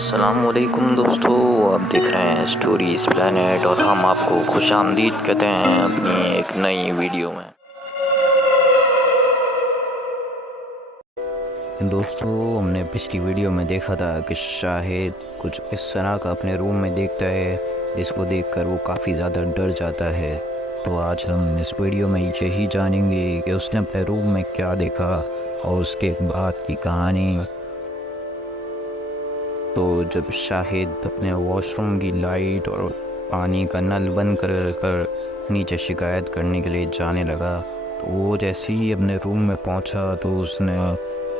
السلام علیکم دوستو، آپ دیکھ رہے ہیں سٹوریز پلانٹ اور ہم آپ کو خوش آمدید کہتے ہیں اپنی ایک نئی ویڈیو میں۔ دوستو، ہم نے پچھلی ویڈیو میں دیکھا تھا کہ شاہد کچھ اس طرح کا اپنے روم میں دیکھتا ہے جس کو دیکھ کر وہ کافی زیادہ ڈر جاتا ہے۔ تو آج ہم اس ویڈیو میں یہی جانیں گے کہ اس نے اپنے روم میں کیا دیکھا اور اس کے بعد کی کہانی۔ تو جب شاہد اپنے واش روم کی لائٹ اور پانی کا نل بند کر نیچے شکایت کرنے کے لیے جانے لگا، تو وہ جیسے ہی اپنے روم میں پہنچا تو اس نے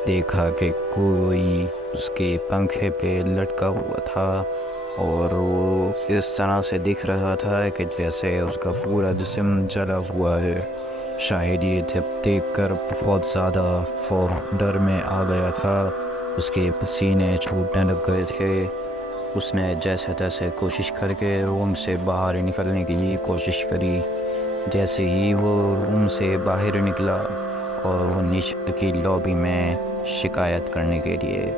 دیکھا کہ کوئی اس کے پنکھے پہ لٹکا ہوا تھا اور وہ اس طرح سے دکھ رہا تھا کہ جیسے اس کا پورا جسم جلا ہوا ہے۔ شاہد یہ جب دیکھ کر بہت زیادہ ڈر میں آ گیا تھا، اس کے پسینے چھوٹنے لگ گئے تھے۔ اس نے جیسے تیسے کوشش کر کے روم سے باہر نکلنے کی کوشش کری۔ جیسے ہی وہ روم سے باہر نکلا اور وہ نیچے کی لابی میں شکایت کرنے کے لیے،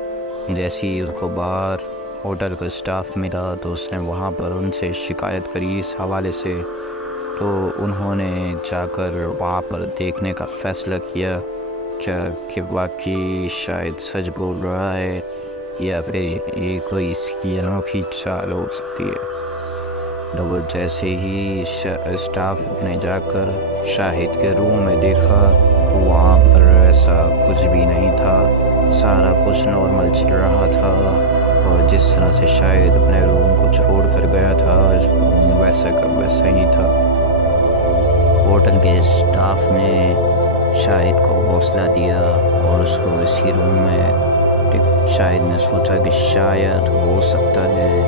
جیسے ہی اس کو باہر ہوٹل کا اسٹاف ملا تو اس نے وہاں پر ان سے شکایت کری اس حوالے سے۔ تو انہوں نے جا کر وہاں پر دیکھنے کا فیصلہ کیا کہ واقعی شاید سچ بول رہا ہے یا پھر یہ کوئی اس کی انوکھی چال ہو سکتی ہے۔ تو جیسے ہی اسٹاف نے جا کر شاہد کے روم میں دیکھا تو وہاں پر ایسا کچھ بھی نہیں تھا، سارا کچھ نارمل چل رہا تھا اور جس طرح سے شاید اپنے روم کو چھوڑ کر گیا تھا ویسا کا ویسا ہی تھا۔ ہوٹل کے اسٹاف نے شاہد کو حوصلہ دیا اور اس کو اسی روم میں شاہد نے سوچا کہ شاید ہو سکتا ہے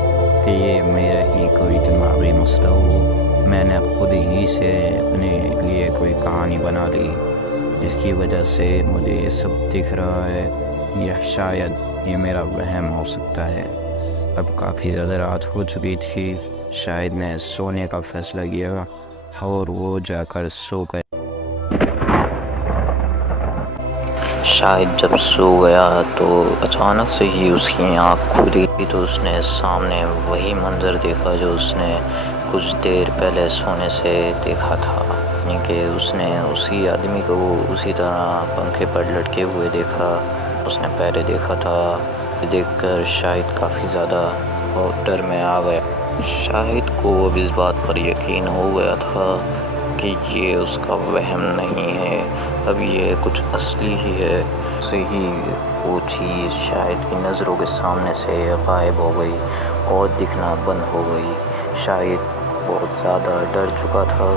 کہ یہ میرا ہی کوئی دماغی مسئلہ ہو، میں نے خود ہی سے اپنے لیے کوئی کہانی بنا لی جس کی وجہ سے مجھے یہ سب دکھ رہا ہے، یا شاید یہ میرا وہم ہو سکتا ہے۔ اب کافی زیادہ رات ہو چکی تھی، شاہد نے سونے کا فیصلہ کیا اور وہ جا کر سو گیا۔ شاہد جب سو گیا تو اچانک سے ہی اس کی آنکھ کھلی تو اس نے سامنے وہی منظر دیکھا جو اس نے کچھ دیر پہلے سونے سے دیکھا تھا، یعنی کہ اس نے اسی آدمی کو اسی طرح پنکھے پر لٹکے ہوئے دیکھا اس نے پہلے دیکھا تھا۔ دیکھ کر شاہد کافی زیادہ ڈر میں آ گیا۔ شاہد کو اب اس بات پر یقین ہو گیا تھا کہ یہ اس کا وہم نہیں ہے، اب یہ کچھ اصلی ہی ہے۔ سے ہی وہ چیز شاہد کی نظروں کے سامنے سے غائب ہو گئی اور دکھنا بند ہو گئی۔ شاہد بہت زیادہ ڈر چکا تھا،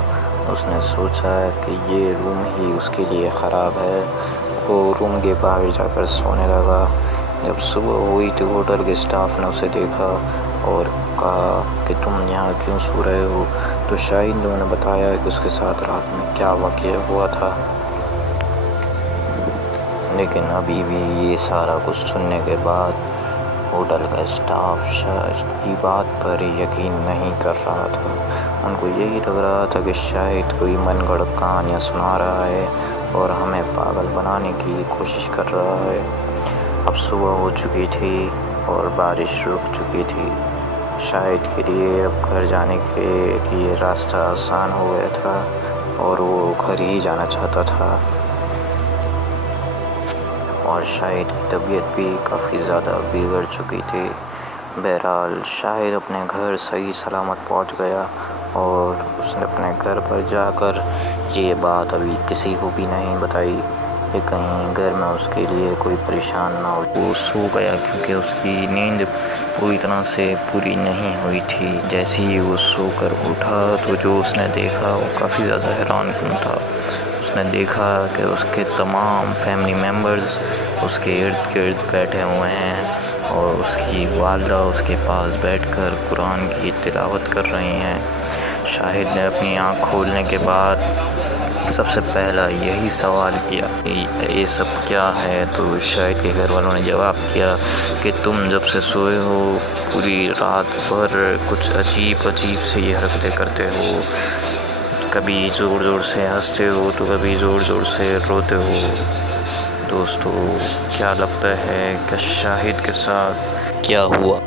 اس نے سوچا کہ یہ روم ہی اس کے لیے خراب ہے۔ وہ روم کے باہر جا کر سونے لگا۔ جب صبح ہوئی تو ہوٹل کے اسٹاف نے اسے دیکھا اور کہا کہ تم یہاں کیوں سو رہے ہو؟ تو شاہد نے انہیں بتایا کہ اس کے ساتھ رات میں کیا واقعہ ہوا تھا۔ لیکن ابھی بھی یہ سارا کچھ سننے کے بعد ہوٹل کا اسٹاف شاہد کی بات پر یقین نہیں کر رہا تھا۔ ان کو یہی لگ رہا تھا کہ شاہد کوئی من گھڑت کہانیاں سنا رہا ہے اور ہمیں پاگل بنانے کی کوشش کر رہا ہے۔ اب صبح ہو چکی تھی اور بارش رک چکی تھی۔ شاہد کے لیے اب گھر جانے کے لیے راستہ آسان ہو گیا تھا اور وہ گھر ہی جانا چاہتا تھا، اور شاہد کی طبیعت بھی کافی زیادہ بگڑ چکی تھی۔ بہرحال شاہد اپنے گھر صحیح سلامت پہنچ گیا اور اس نے اپنے گھر پر جا کر یہ بات ابھی کسی کو بھی نہیں بتائی کہ کہیں گھر میں اس کے لیے کوئی پریشان نہ ہو۔ وہ سو گیا کیونکہ اس کی نیند پوری طرح سے پوری نہیں ہوئی تھی۔ جیسے ہی وہ سو کر اٹھا تو جو اس نے دیکھا وہ کافی زیادہ حیران کن تھا۔ اس نے دیکھا کہ اس کے تمام فیملی ممبرز اس کے ارد گرد بیٹھے ہوئے ہیں اور اس کی والدہ اس کے پاس بیٹھ کر قرآن کی تلاوت کر رہی ہیں۔ شاہد نے اپنی آنکھ کھولنے کے بعد سب سے پہلا یہی سوال کیا کہ یہ سب کیا ہے؟ تو شاہد کے گھر والوں نے جواب دیا کہ تم جب سے سوئے ہو پوری رات بھر کچھ عجیب سی یہ حرکتیں کرتے ہو، کبھی زور زور سے ہنستے ہو تو کبھی زور زور سے روتے ہو۔ دوستو، کیا لگتا ہے کہ شاہد کے ساتھ کیا ہوا؟